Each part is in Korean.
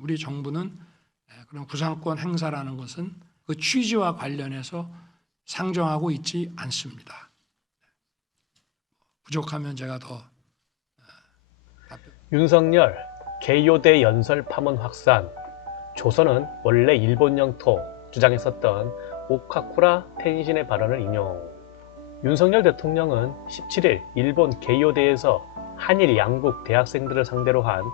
우리 정부는 그런 구상권 행사라는 것은 그 취지와 관련해서 상정하고 있지 않습니다. 부족하면 제가 더 답변. 윤석열 개요대 연설 파문 확산. 조선은 원래 일본 영토 주장했었던 오카쿠라 텐신의 발언을 인용. 윤석열 대통령은 17일 일본 개요대에서 한일 양국 대학생들을 상대로 한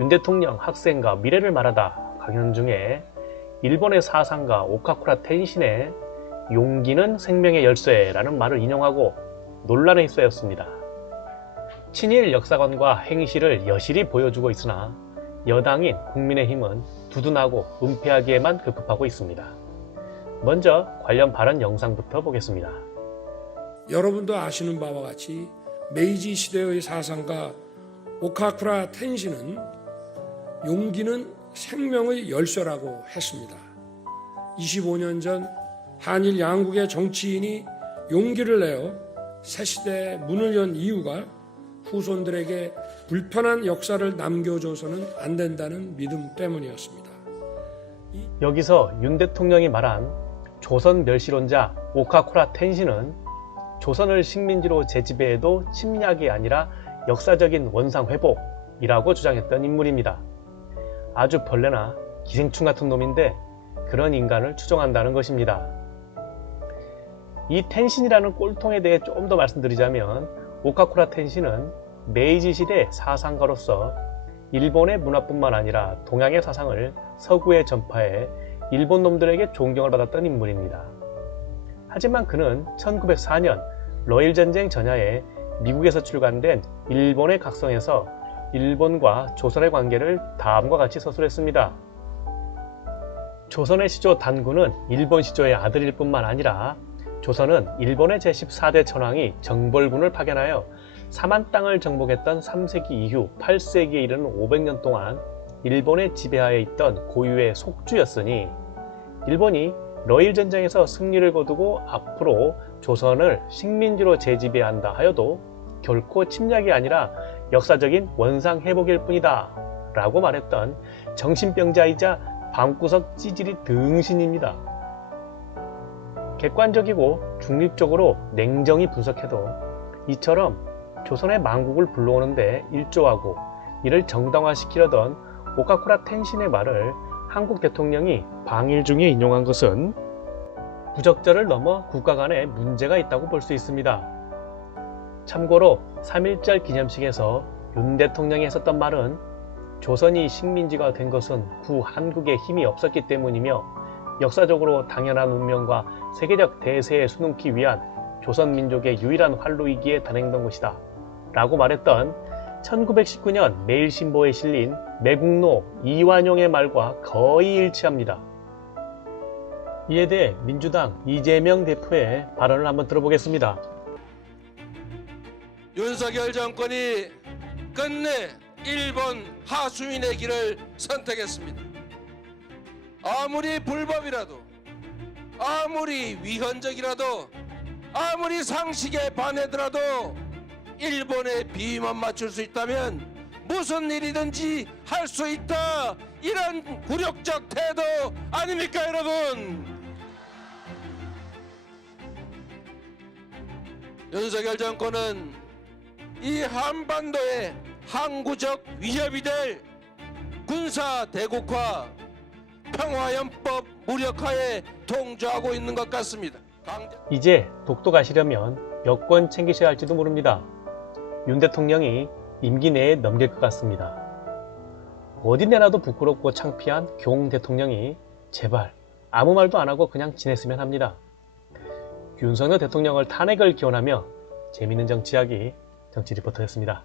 윤 대통령 학생과 미래를 말하다 강연 중에 일본의 사상가 오카쿠라 텐신의 용기는 생명의 열쇠라는 말을 인용하고 논란에 휩싸였습니다. 친일 역사관과 행실을 여실히 보여주고 있으나 여당인 국민의힘은 두둔하고 은폐하기에만 급급하고 있습니다. 먼저 관련 발언 영상부터 보겠습니다. 여러분도 아시는 바와 같이 메이지 시대의 사상가 오카쿠라 텐신은 용기는 생명의 열쇠라고 했습니다. 25년 전 한일 양국의 정치인이 용기를 내어 새시대의 문을 연 이유가 후손들에게 불편한 역사를 남겨줘서는 안 된다는 믿음 때문이었습니다. 여기서 윤 대통령이 말한 조선 멸시론자 오카쿠라 텐신은 조선을 식민지로 재지배해도 침략이 아니라 역사적인 원상 회복이라고 주장했던 인물입니다. 아주 벌레나 기생충 같은 놈인데 그런 인간을 추종한다는 것입니다. 이 텐신이라는 꼴통에 대해 좀 더 말씀드리자면 오카쿠라 텐신은 메이지 시대 사상가로서 일본의 문화뿐만 아니라 동양의 사상을 서구에 전파해 일본 놈들에게 존경을 받았던 인물입니다. 하지만 그는 1904년 러일전쟁 전야에 미국에서 출간된 일본의 각성에서 일본과 조선의 관계를 다음과 같이 서술했습니다. 조선의 시조 단군은 일본 시조의 아들일 뿐만 아니라 조선은 일본의 제14대 천황이 정벌군을 파견하여 삼한 땅을 정복했던 3세기 이후 8세기에 이르는 500년 동안 일본의 지배하에 있던 고유의 속주였으니 일본이 러일전쟁에서 승리를 거두고 앞으로 조선을 식민지로 재지배해야 한다 하여도 결코 침략이 아니라 역사적인 원상 회복일 뿐이다 라고 말했던 정신병자이자 방구석 찌질이 등신입니다. 객관적이고 중립적으로 냉정히 분석해도 이처럼 조선의 망국을 불러오는데 일조하고 이를 정당화시키려던 오카쿠라 텐신의 말을 한국 대통령이 방일 중에 인용한 것은 부적절을 넘어 국가 간에 문제가 있다고 볼 수 있습니다. 참고로 3.1절 기념식에서 윤 대통령이 했었던 말은 조선이 식민지가 된 것은 구 한국에 힘이 없었기 때문이며 역사적으로 당연한 운명과 세계적 대세에 수놓기 위한 조선 민족의 유일한 활로이기에 단행된 것이다 라고 말했던 1919년 매일신보에 실린 매국노 이완용의 말과 거의 일치합니다. 이에 대해 민주당 이재명 대표의 발언을 한번 들어보겠습니다. 윤석열 정권이 끝내 일본 하수인의 길을 선택했습니다. 아무리 불법이라도, 아무리 위헌적이라도, 아무리 상식에 반하더라도 일본의 비위만 맞출 수 있다면 무슨 일이든지 할 수 있다, 이런 굴욕적 태도 아닙니까 여러분? 윤석열 정권은 이 한반도의 항구적 위협이 될 군사 대국화, 평화연법 무력화에 동조하고 있는 것 같습니다. 이제 독도 가시려면 여권 챙기셔야 할지도 모릅니다. 윤 대통령이 임기 내에 넘길 것 같습니다. 어디 내놔도 부끄럽고 창피한 경 대통령이 제발 아무 말도 안 하고 그냥 지냈으면 합니다. 윤석열 대통령을 탄핵을 기원하며 재미있는 정치이야기 정치 리포터였습니다.